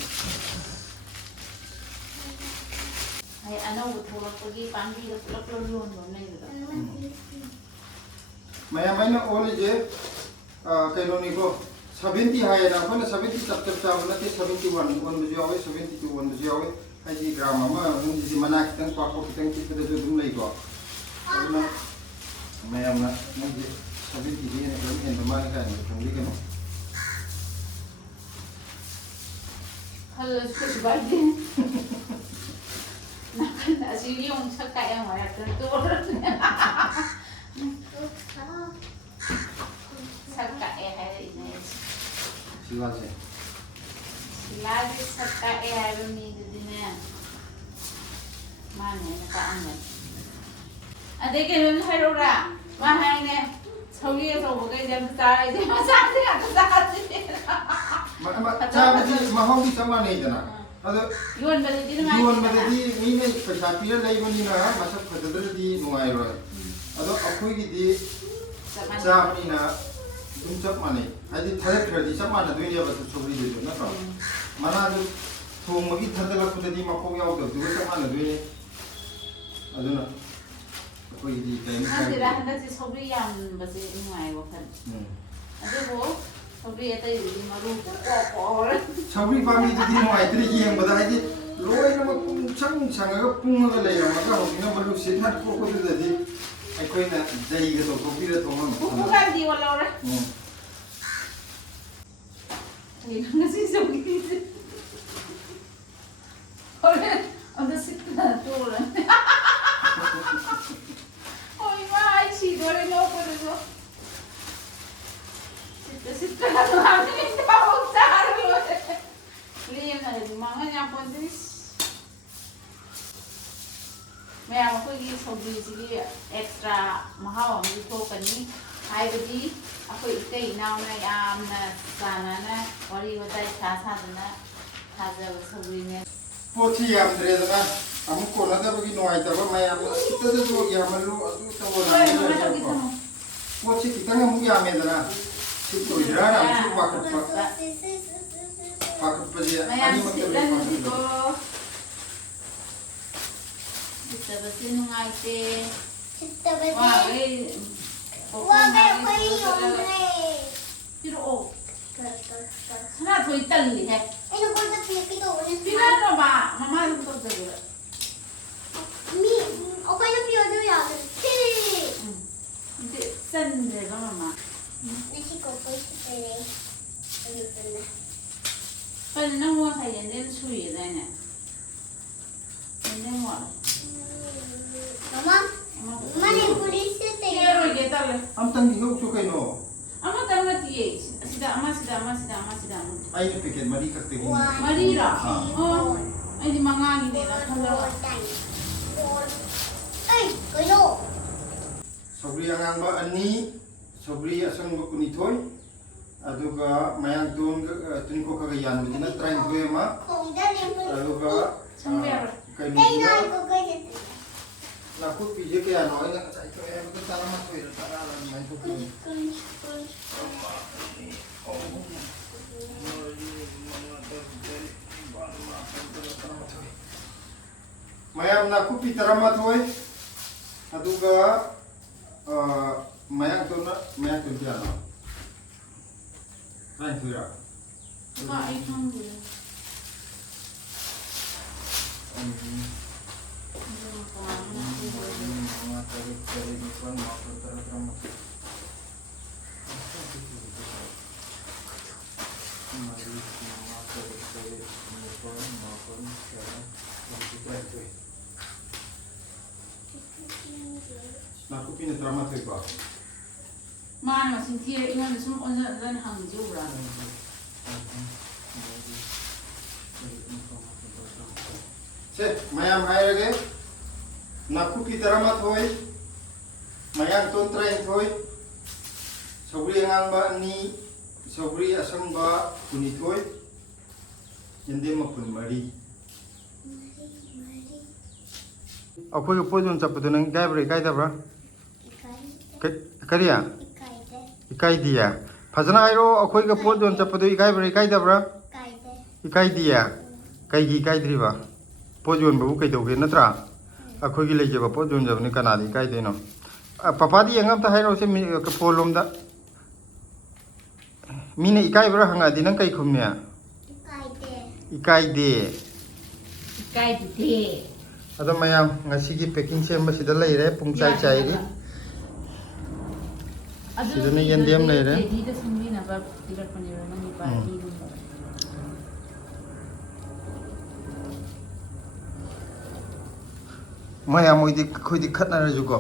ai anau thorapagi pambi da pulap lon nei da mayam aina ole je kaino ni ko 70 hai na ko 70 chap chap chap na 71 on bu jawe 72 on bu jawe ai ji gram ma mun ji mana kitang pa ko kitang ki da jo dum lai ko na mayam na mun ji 70 ji na ko en ma ka ni thang li ka no hal su bai de na kan asili yung sakka yang mara tentu sakka hai ini silase silase sakka hai bami dine mane na ka angan ade ke bami hairora ma hai ne sauri so boga jam ta je ma sa se ka cha ji ma hong di chama nei dana ado yuan badi dine mi ne paisa pira lai bani na masa phadadra di nuai ro ado akoi gi di cha bani na dum chap mane adi thare khar di chap mana dui ne ba chobri de na ka mana du thong magi thadala khudadi ma ko yaw da du chap mana dui ne aduna akoi di kai ni ha dira handa si sobri yam basi nuai wa khan ade bo sobri atai di maru ko sabri pami di nuai tri yeng ba da di loi na ma pung chang chang ga pung ga lai ma ka ho na ma lu se tha ko da di ai koi na dai ga to ko pi ra to ma buku kan di wala ora ni nasi sobri ora anda sikna to ora oi mai si dore no puedo Sitta na namin tawag sa araw. Liam na rin, mga niya po this. May ako yung sobri sige extra mahawa mo ito kani. Ay budi ako ikay na na sana na wali ko tayo sa na haza sobri niya. Pochi yam dre da amu ko na da bagi noai ta ba mayam kita da jo ya malu adu ta wo na pochi kita ngamu ya me da na itu irana itu pakai pajak ani macam itu kita bersih nungaite kita bersih wah itu oh sana tuh ikan nih ya ini kau tak pilih itu pilih apa mama itu tuh mi apa yang pilih tu ya pilih itu sendiri mama nasi kopi pilih phần nó mua thầy đến đến sủi đây nè đến ngọt mama mana polis tu rồi cái tao lên am tang di hok chukai no ama tao mà tiye sida ai ni paket mari kak te mari ra oh ai di mangang ini lah kalau kau lo sabri angang ba ani sabri asang ba kuni thoi aduga mayang tun tun ko ka yan ni na train ko ma kau dah lempar aduga kai kau ni dah kau kau na ku pi je ke ano ina sai ko e ko tala ma ko ira tala la mai ko mayam na ku pi tarama thoi aduga mayang tun dia no train ko ira kak ikan dulu Aku pindah drama tu apa? mana masih tiada ingat semua orang dan hang jauh lah Cek, mayam hai lagi. Naku pi drama thoi. Mayang ton train thoi. Sabri ngang ba ni, sabri asam ba kuni thoi. Jende ma pun mari. ꯑꯩꯈꯣꯏꯒ ꯄꯣꯠ ꯌꯣꯟ ꯆꯠꯄꯗꯣ ꯅꯪ ꯏꯀꯥꯏꯕ꯭ꯔꯥ ꯏꯀꯥꯏꯗꯕ꯭ꯔꯥ ꯀꯔꯤ ꯏꯀꯥꯏꯗꯤꯌꯦ ꯐꯖꯅ ꯍꯥꯏꯔꯣ ꯑꯩꯈꯣꯏꯒ ꯄꯣꯠ ꯌꯣꯟ ꯆꯠꯄꯗꯣ ꯏꯀꯥꯏꯕ꯭ꯔꯥ ꯏꯀꯥꯏꯗꯕ꯭ꯔꯥ ꯏꯀꯥꯏꯗꯤꯌꯦ ꯀꯩꯒꯤ ꯏꯀꯥꯏꯗ꯭ꯔꯤꯕ ꯄꯣꯠ ꯌꯣꯟꯕꯕꯨ ꯀꯩꯗꯧꯒꯦ ꯅꯠꯇ꯭ꯔꯥ ꯑꯩꯈꯣꯏꯒꯤ ꯂꯩꯖꯕ ꯄꯣꯠ ꯌꯣꯟꯖꯕꯅꯤ ꯀꯅꯥꯗꯤ ꯏꯀꯥꯏꯗꯣꯏꯅꯣ ꯄꯄꯥꯗꯤ ꯌꯦꯡꯉꯝꯇ ꯍꯥꯏꯔꯛꯑꯣꯁꯦ ꯐꯣꯟ ꯂꯣꯝꯗ ꯃꯤꯅ ꯏꯀꯥꯏꯕ꯭ꯔꯥ ꯍꯪꯉꯛꯑꯗꯤ ꯅꯪ ꯀꯩ ꯈꯨꯝꯅꯤ ꯏꯀꯥꯏꯗꯦ ꯑꯗꯣ ꯃꯌꯥꯝ ꯉꯁꯤꯒꯤ ꯄꯦꯛꯀꯤꯡ ꯁꯦꯝꯕꯁꯤꯗ ꯂꯩꯔꯦ ꯄꯨꯡ ꯆꯥꯏꯔꯤ ꯁꯤꯗꯅ ꯌꯦꯟꯗꯦꯝ ꯂꯩꯔꯦ ꯃꯌꯥꯝ ꯑꯩꯈꯣꯏꯗꯤ ꯈꯠꯅꯔꯁꯨꯀꯣ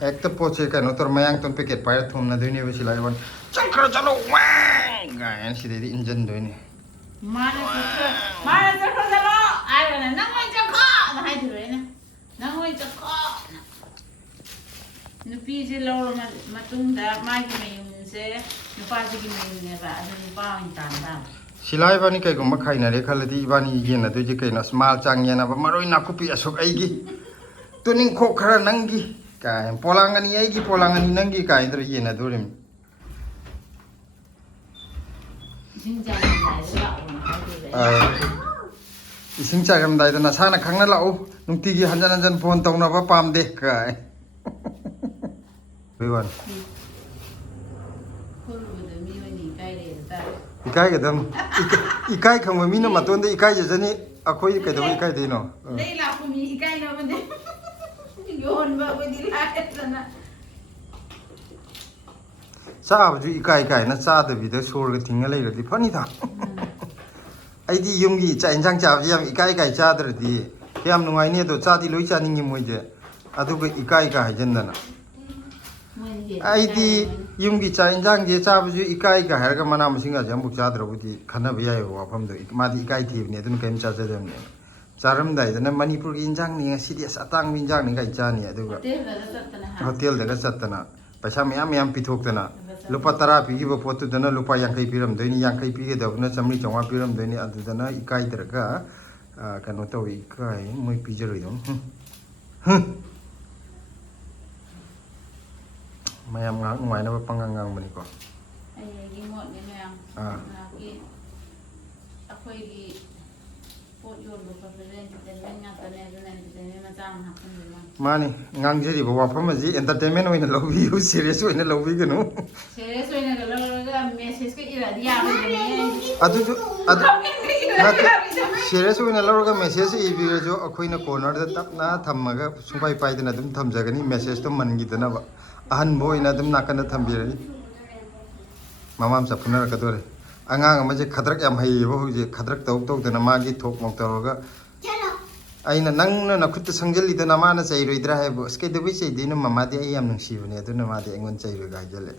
ꯍꯦꯛꯇ ꯄꯣꯠꯁꯦ ꯀꯩꯅꯣ ꯇꯧꯔ ꯃꯌꯥꯡꯇꯣꯟ ꯄꯦꯀꯦꯠ ꯄꯥꯏꯔ ꯊꯣꯝꯅꯗꯣꯏꯅꯦꯕ ꯁꯤ ꯂꯥꯏꯕꯟ ꯆꯠꯈ꯭ꯔ ꯆꯠꯂꯣ ꯋꯥꯡ ꯒꯥꯏꯅ ꯁꯤꯗꯩꯗꯤ ꯏꯟꯖꯟꯗꯣꯏꯅꯤ ꯃꯥꯅ ꯆꯠꯈ꯭ꯔ ꯆꯠꯂꯣ ꯍꯥꯏꯔꯒꯅ ꯅꯪ ꯑꯣꯏ ꯆꯠꯈꯣꯅ ꯍꯥꯏꯗꯣꯏꯅꯦ ꯅꯪ ꯑꯣꯏ ꯆꯠꯈꯣꯅ ꯅꯨꯄꯤꯁꯦ ꯂꯧꯔ ꯃꯇꯨꯡꯗ ꯃꯥꯒꯤ ꯃꯌꯨꯝꯁꯦ ꯅꯨꯄꯥꯁꯤꯒꯤ ꯃꯌꯨꯝꯅꯦꯕ ꯑꯗꯨ ꯅꯨꯄꯥ ꯑꯣꯏꯅ ꯇꯥꯟꯕ ꯁꯤꯂꯥ ꯏꯕꯥꯅꯤ ꯀꯩꯒꯨꯝꯕ ꯈꯥꯏꯅꯔꯦ ꯈꯜꯂꯗꯤ ꯏꯕꯥꯅꯤ ꯌꯦꯟꯅꯗꯣꯏꯁꯦ ꯀꯩꯅꯣ ꯃꯥꯜ ꯆꯥꯡ ꯌꯦꯟꯅꯕ ꯃꯔꯣꯏ ꯅꯥꯀꯨꯞꯄꯤ ꯑꯁꯨꯛ ꯑꯩꯒꯤ ꯇꯨꯅꯤꯡꯈꯣꯛ ꯈꯔ ꯅꯪꯒꯤ ꯀꯥꯏ ꯄꯣꯂꯥꯡ ꯑꯅꯤ ꯑꯩꯒꯤ ꯄꯣꯂꯥꯡ ꯑꯅꯤ ꯅꯪꯒꯤ ꯀꯥꯏꯗ꯭ꯔ ꯌꯦꯟꯅꯗꯣꯔꯤꯝꯅꯤ ꯏꯁꯤꯡ ꯆꯥꯏꯔꯝꯗꯥꯏꯗ ꯅꯁꯥꯅ ꯈꯪꯅ ꯂꯥꯛꯎ ꯅꯨꯡꯇꯤꯒꯤ ꯍꯟꯖꯟ ꯍꯟꯖꯟ ꯐꯣꯟ ꯇꯧꯅꯕ ꯄꯥꯝꯗꯦ ꯀꯥꯏ ꯏꯀꯥꯏꯒꯗꯝ ꯏꯀꯥꯏ ꯈꯪꯕ ꯃꯤꯅ ꯃꯇꯣꯟꯗ ꯏꯀꯥꯏꯖꯖꯅꯤ ꯑꯩꯈꯣꯏ ꯀꯩꯗꯧꯕ ꯏꯀꯥꯏꯗꯣꯏꯅꯣ ꯂꯩ ꯂꯥꯛꯄ ꯃꯤ ꯏꯀꯥꯏꯅꯕꯅꯦ ꯌꯣꯟꯕ ꯑꯩꯈꯣꯏꯗꯤ ꯂꯥꯏꯔꯗꯅ ꯆꯥꯕꯁꯨ ꯏꯀꯥꯏ ꯀꯥꯏꯅ ꯆꯥꯗꯕꯤꯗ ꯁꯣꯔꯒ ꯊꯤꯡꯉ ꯂꯩꯔꯗꯤ ꯐꯅꯤꯗ ꯑꯩꯗꯤ ꯌꯨꯝꯒꯤ ꯆꯥꯛ ꯏꯟꯁꯥꯡ ꯆꯥꯕꯁꯤ ꯌꯥꯝ ꯏꯀꯥꯏ ꯆꯥꯗ꯭ꯔꯗꯤ ꯀꯌꯥꯝ ꯅꯨꯡꯉꯥꯏꯅꯤ ꯑꯗꯣ ꯆꯥꯗꯤ ꯂꯣꯏ ꯆꯥꯅꯤꯡꯉꯤ ꯃꯣꯏꯁꯦ ꯑꯗꯨꯒ ꯏꯀꯥꯏꯒ ꯍꯥꯏꯖꯤꯟꯗꯅ ꯑꯩꯗꯤ ꯌꯨꯝꯒꯤ ꯆꯥꯛ ꯏꯟꯁꯥꯡꯁꯦ ꯆꯥꯕꯁꯨ ꯏꯀꯥꯏꯒ ꯍꯥꯏꯔꯒ ꯃꯅꯥ ꯃꯁꯤꯡꯒꯁꯦ ꯑꯃꯨꯛ ꯆꯥꯗ꯭ꯔꯕꯨꯗꯤ ꯈꯟꯅꯕ ꯌꯥꯏꯑꯕ ꯋꯥꯐꯝꯗꯣ ꯃꯥꯗꯤ ꯏꯀꯥꯏ ꯊꯤꯕꯅꯤ ꯑꯗꯨꯅ ꯀꯔꯤꯝ ꯆꯥꯖꯗꯕꯅꯤ ꯆꯥꯔꯝꯗꯥꯏꯗꯅ ꯃꯅꯤꯄꯨꯔꯒꯤ ꯏꯟꯖꯥꯡꯅꯤ ꯉꯁꯤꯗꯤ ꯑꯁ ꯑꯇꯥꯡꯕ ꯏꯟꯖꯥꯡꯅꯤ ꯀꯥꯏ ꯆꯥꯅꯤ ꯑꯗꯨꯒ ꯍꯣꯇꯦꯜꯗꯒ ꯆꯠꯇꯅ ꯄꯩꯁా ꯃꯌꯥꯝ ꯄꯤꯊꯣꯛꯇꯅ ꯂꯨꯄꯥ 10 ꯄꯤꯈꯤꯕ ꯄꯣꯠꯇꯨꯗꯅ ꯂꯨꯄꯥ 50 ꯄꯤꯔꯝꯗꯣꯏꯅꯤ 50 ꯄꯤꯒꯗꯕꯅ 100-150 ꯄꯤꯔꯝꯗꯣꯏꯅꯤ ꯑꯗꯨꯗꯅ ꯏꯀꯥꯏꯗ꯭ꯔꯒ ꯀꯩꯅꯣ ꯇꯧꯋꯤ ꯏꯀꯥꯏ ꯃꯣꯏ ꯄꯤꯖꯔꯣꯏꯗꯧ ꯃꯌꯥꯝ ꯉꯥꯏꯍꯥꯛ ꯅꯨꯡꯉꯥꯏꯅꯕ ꯄꯪꯉꯥꯡ ꯉꯥꯡꯕꯅꯤꯀꯣ ꯑꯩꯒꯤ ꯃꯣꯠꯅꯤ ꯃꯌꯥꯝ ꯑꯩꯈꯣꯏꯒꯤ ꯄꯣꯠ ꯌꯣꯟꯕ ꯈꯣꯠꯄꯁꯦ ꯑꯦꯟꯇꯔꯇꯦꯟꯃꯦꯟ ꯉꯥꯛꯇꯅꯦ ꯑꯗꯨꯅ ꯑꯦꯟꯇꯔꯇꯦꯟꯃꯦꯟ ꯃꯆꯥ ꯑꯃ ꯍꯥꯞꯆꯤꯟꯕꯤꯔꯣ ꯃꯥꯅꯤ ꯉꯥꯡꯖꯔꯤꯕ ꯋꯥꯐꯝ ꯑꯁꯤ ꯑꯦꯟꯇꯔꯇꯦꯟꯃꯦꯟ ꯑꯣꯏꯅ ꯂꯧꯕꯤꯌꯨ ꯁꯤꯔꯤꯌꯁ ꯑꯣꯏꯅ ꯂꯧꯕꯤꯒꯅꯨ ꯁꯤꯔꯤꯌꯁ ꯑꯣꯏꯅ ꯂꯧꯔꯒ ꯃꯦꯁꯦꯖꯀꯏꯔꯛꯑꯗꯤ ꯌꯥꯔꯣꯏꯗꯕꯅꯦ ꯑꯗꯨꯁꯨ ꯁꯤꯔꯤꯌꯁ ꯑꯣꯏꯅ ꯂꯧꯔꯒ ꯃꯦꯁꯦꯖ ꯏꯕꯤꯔꯁꯨ ꯑꯩꯈꯣꯏꯅ ꯀꯣꯔꯅꯔꯗ ꯇꯞꯅ ꯊꯝꯃꯒ ꯁꯨꯡꯄꯥꯏ ꯄꯥꯏꯗꯅ ꯑꯗꯨꯝ ꯊꯝꯖꯒꯅꯤ ꯃꯦꯁꯦꯖꯇꯣ ꯃꯟꯈꯤꯗꯅꯕ ꯑꯍꯟꯕ ꯑꯣꯏꯅ ꯑꯗꯨꯝ ꯅꯥꯀꯟꯗ ꯊꯝꯕꯤꯔꯅꯤ ꯃꯃꯥ ꯃꯆꯥ ꯐꯨꯅꯔꯛꯀꯗꯣꯔꯦ ꯑꯉꯥꯡ ꯑꯃꯁꯦ ꯈꯗ꯭ꯔꯛ ꯌꯥꯝ ꯍꯩꯌꯦꯕ ꯍꯧꯖꯤꯛ ꯈꯗ꯭ꯔꯛ ꯇꯧꯗꯅ ꯃꯥꯒꯤ ꯊꯣꯛ ꯇꯧꯔꯒ ꯑꯩꯅ ꯅꯪꯅ ꯅꯈꯨꯠꯇ ꯁꯪꯖꯜꯂꯤꯗꯅ ꯃꯥꯅ ꯆꯩꯔꯣꯏꯗ꯭ꯔꯥ ꯍꯥꯏꯕꯨ ꯑꯁ ꯀꯩꯗꯧꯕꯩ ꯆꯩꯗꯣꯏꯅꯣ ꯃꯃꯥꯗꯤ ꯑꯩ ꯌꯥꯝ ꯅꯨꯡꯁꯤꯕꯅꯦ ꯑꯗꯨꯅ ꯃꯥꯗꯤ ꯑꯩꯉꯣꯟꯗ ꯆꯩꯔꯣꯏꯒ ꯍꯥꯏꯖꯜꯂꯦ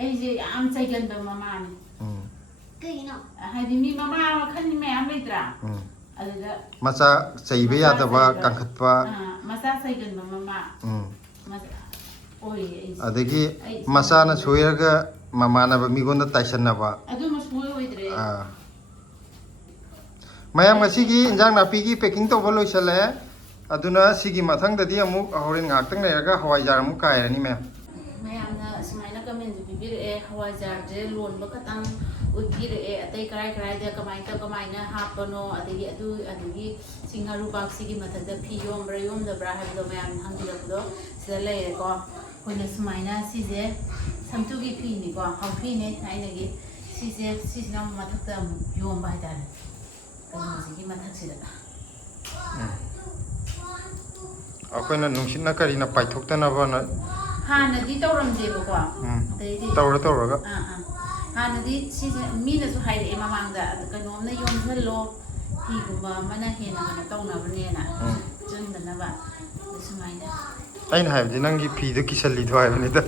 ꯑꯩꯁꯦ ꯌꯥꯝ ꯆꯩꯒꯟꯕ ꯃꯃꯥꯅꯦ ꯀꯩꯅꯣ ꯍꯥꯏꯗꯤ ꯃꯤ ꯃꯃꯥ ꯃꯈꯜ ꯃꯌꯥꯝ ꯂꯩꯇ꯭ꯔꯥ ꯑꯗꯨꯗ ꯃꯆꯥ ꯆꯩꯕ ꯌꯥꯗꯕ ꯀꯟꯈꯠꯄ ꯃꯆꯥ ꯆꯩꯒꯟꯕ ꯃꯃꯥ ꯑꯣꯏꯌꯦ ꯑꯗꯒꯤ ꯃꯆꯥꯅ ꯁꯣꯏꯔꯒ ꯃꯃꯥꯟꯅꯕ ꯃꯤꯉꯣꯟꯗ ꯇꯥꯏꯁꯟꯅꯕ ꯑꯗꯨꯃ ꯁꯨꯡꯑꯣꯏ ꯑꯣꯏꯗ꯭ꯔꯦ ꯃꯌꯥꯝ ꯉꯁꯤꯒꯤ ꯏꯟꯖꯥꯡ ꯅꯥꯄꯤꯒꯤ ꯄꯦꯛꯀꯤꯡ ꯇꯧꯕ ꯂꯣꯏꯁꯜꯂꯛꯑꯦ ꯑꯗꯨꯅ ꯁꯤꯒꯤ ꯃꯊꯪꯗꯗꯤ ꯑꯃꯨꯛ ꯍꯣꯔꯦꯟ ꯉꯥꯏꯍꯥꯛꯇꯪ ꯂꯩꯔꯒ ꯍꯋꯥꯏꯖꯥꯔ ꯑꯃꯨꯛ ꯀꯥꯏꯔꯅꯤ ꯃꯌꯥꯝꯅ ꯁꯨꯃꯥꯏꯅ ꯀꯃꯦꯟꯁꯨ ꯄꯤꯕꯤꯔꯛꯑꯦ ꯍꯋꯥꯏꯖꯥꯔꯁꯦ ꯂꯣꯟꯕꯈꯛꯇꯪ ꯎꯠꯄꯤꯔꯛꯑꯦ ꯑꯇꯩ ꯀꯔꯥꯏꯗ ꯀꯃꯥꯏꯅ ꯍꯥꯞꯄꯅꯣ ꯑꯗꯒꯤ ꯁꯤ ꯉꯥꯔꯨꯕꯥꯛꯁꯤꯒꯤ ꯃꯊꯛꯇ ꯐꯤ ꯌꯣꯝꯕ꯭ꯔꯥ ꯌꯣꯝꯗꯕ꯭ꯔꯥ ꯍꯥꯏꯕꯗꯣ ꯃꯌꯥꯝꯅ ꯍꯪꯕꯤꯔꯛꯄꯗꯣ ꯁꯤꯗ ꯂꯩꯔꯦꯀꯣ ꯑꯩꯈꯣꯏꯅ ꯁꯨꯃꯥꯏꯅ ꯁꯤꯁꯦ ꯁꯝꯇꯨꯒꯤ ꯐꯤꯅꯤꯀꯣ ꯍꯥꯎꯐꯤꯅꯦ ꯊꯥꯏꯅꯒꯤ ꯁꯤꯁꯤꯅ ꯑꯃꯨꯛ ꯃꯊꯛꯇ ꯑꯃꯨꯛ ꯌꯣꯝꯕ ꯍꯥꯏꯇꯥꯔꯦ ꯀꯩꯅꯣꯁꯤꯒꯤ ꯃꯊꯛꯁꯤꯗ ꯑꯩꯈꯣꯏꯅ ꯅꯨꯡꯁꯤꯠꯅ ꯀꯔꯤꯅ ꯄꯥꯏꯊꯣꯛꯇꯅꯕꯅ ꯍꯥꯟꯅꯗꯤ ꯇꯧꯔꯝꯗꯦꯕꯀꯣ ꯑꯗꯩꯗꯤ ꯇꯧꯔꯒ ꯍꯥꯟꯅꯗꯤ ꯁꯤꯁꯦ ꯃꯤꯅꯁꯨ ꯍꯥꯏꯔꯛꯑꯦ ꯃꯃꯥꯡꯗ ꯀꯩꯅꯣꯝꯅ ꯌꯣꯝꯁꯤꯜꯂꯣ ꯐꯤꯒꯨꯝꯕ ꯑꯃꯅ ꯍꯦꯟꯅ ꯀꯩꯅꯣ ꯇꯧꯅꯕꯅꯦꯅ ꯆꯪꯗꯅꯕ ꯁꯨꯃꯥꯏꯅ ꯑꯩꯅ ꯍꯥꯏꯕꯗꯤ ꯅꯪꯒꯤ ꯐꯤꯗꯣ ꯀꯤꯁꯜꯂꯤꯗꯣ ꯍꯥꯏꯕꯅꯤꯗ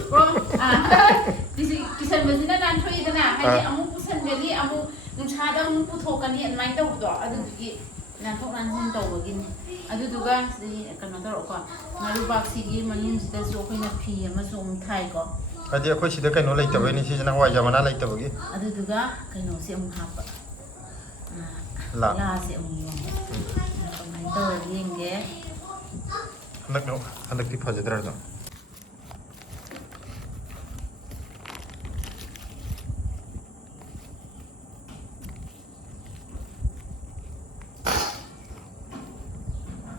ꯀꯤꯁꯟꯕꯁꯤꯅ ꯅꯥꯟꯊꯣꯛꯏꯗꯅ ꯍꯥꯏꯗꯤ ꯑꯃꯨꯛ ꯄꯨꯁꯟꯒꯅꯤ ꯑꯃꯨꯛ ꯅꯨꯡꯁꯥꯗ ꯑꯃꯨꯛ ꯄꯨꯊꯣꯛꯀꯅꯤ ꯑꯗꯨꯃꯥꯏꯅ ꯇꯧꯕꯗꯣ ꯑꯗꯨꯗꯨꯒꯤ ꯅꯥꯟꯊꯣꯛ ꯅꯥꯟꯁꯤꯟ ꯇꯧꯕꯒꯤꯅꯤ ꯑꯗꯨꯗꯨꯒ ꯁꯤꯗꯩ ꯀꯩꯅꯣ ꯇꯧꯔꯛꯑꯣꯀꯣ ꯉꯥꯔꯨꯕꯥꯛꯁꯤꯒꯤ ꯃꯅꯨꯡꯁꯤꯗꯁꯨ ꯑꯩꯈꯣꯏꯅ ꯐꯤ ꯑꯃꯁꯨ ꯑꯃꯨꯛ ꯊꯥꯏꯀꯣ ꯍꯥꯏꯗꯤ ꯑꯩꯈꯣꯏ ꯁꯤꯗ ꯀꯩꯅꯣ ꯂꯩꯇꯕꯩꯅꯤ ꯁꯤꯁꯤꯅ ꯍꯋꯥꯏꯖꯥꯔ ꯃꯅꯥ ꯂꯩꯇꯕꯒꯤ ꯑꯗꯨꯗꯨꯒ ꯀꯩꯅꯣꯁꯤ ꯑꯃꯨꯛ ꯍꯥꯞꯄ ꯂꯥꯁꯤ ꯑꯃꯨꯛ ꯌꯣꯝꯕ ꯀꯃꯥꯏꯅ ꯇꯧꯔꯒ ꯌꯦꯡꯒꯦ हंदक फजद्रा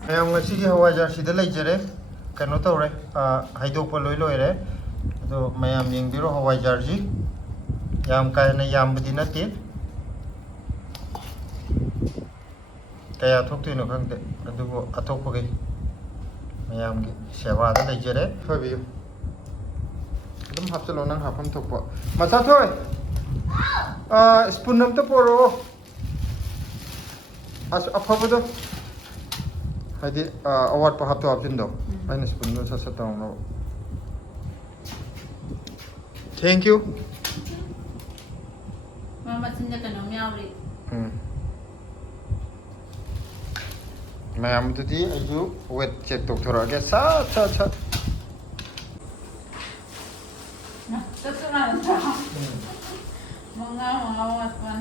मैम हवाईजार लेजरे कनो तौरे हाइदोप लोई लोरे अदो मैम येंबिरो हवाईजार याम कायना यामबदी नते कया थोक्तोइनो खंगदे अदुबो अतोपगे मैम सेवादा लेजरे फबियो अदुम हापचलो नंग हाफम थोकपो मचा थोय स्पून नमता पोरो अफबदो हाइदि अवाट हापतो हापजिंदो आइना स्पून सा सा तौनो thank you Mama cinda kano miauri. Ma'am तुझी अजू वेट चेक तो थोड़ा के साथ साथ साथ Nah, terus mana? Manga manga waspan.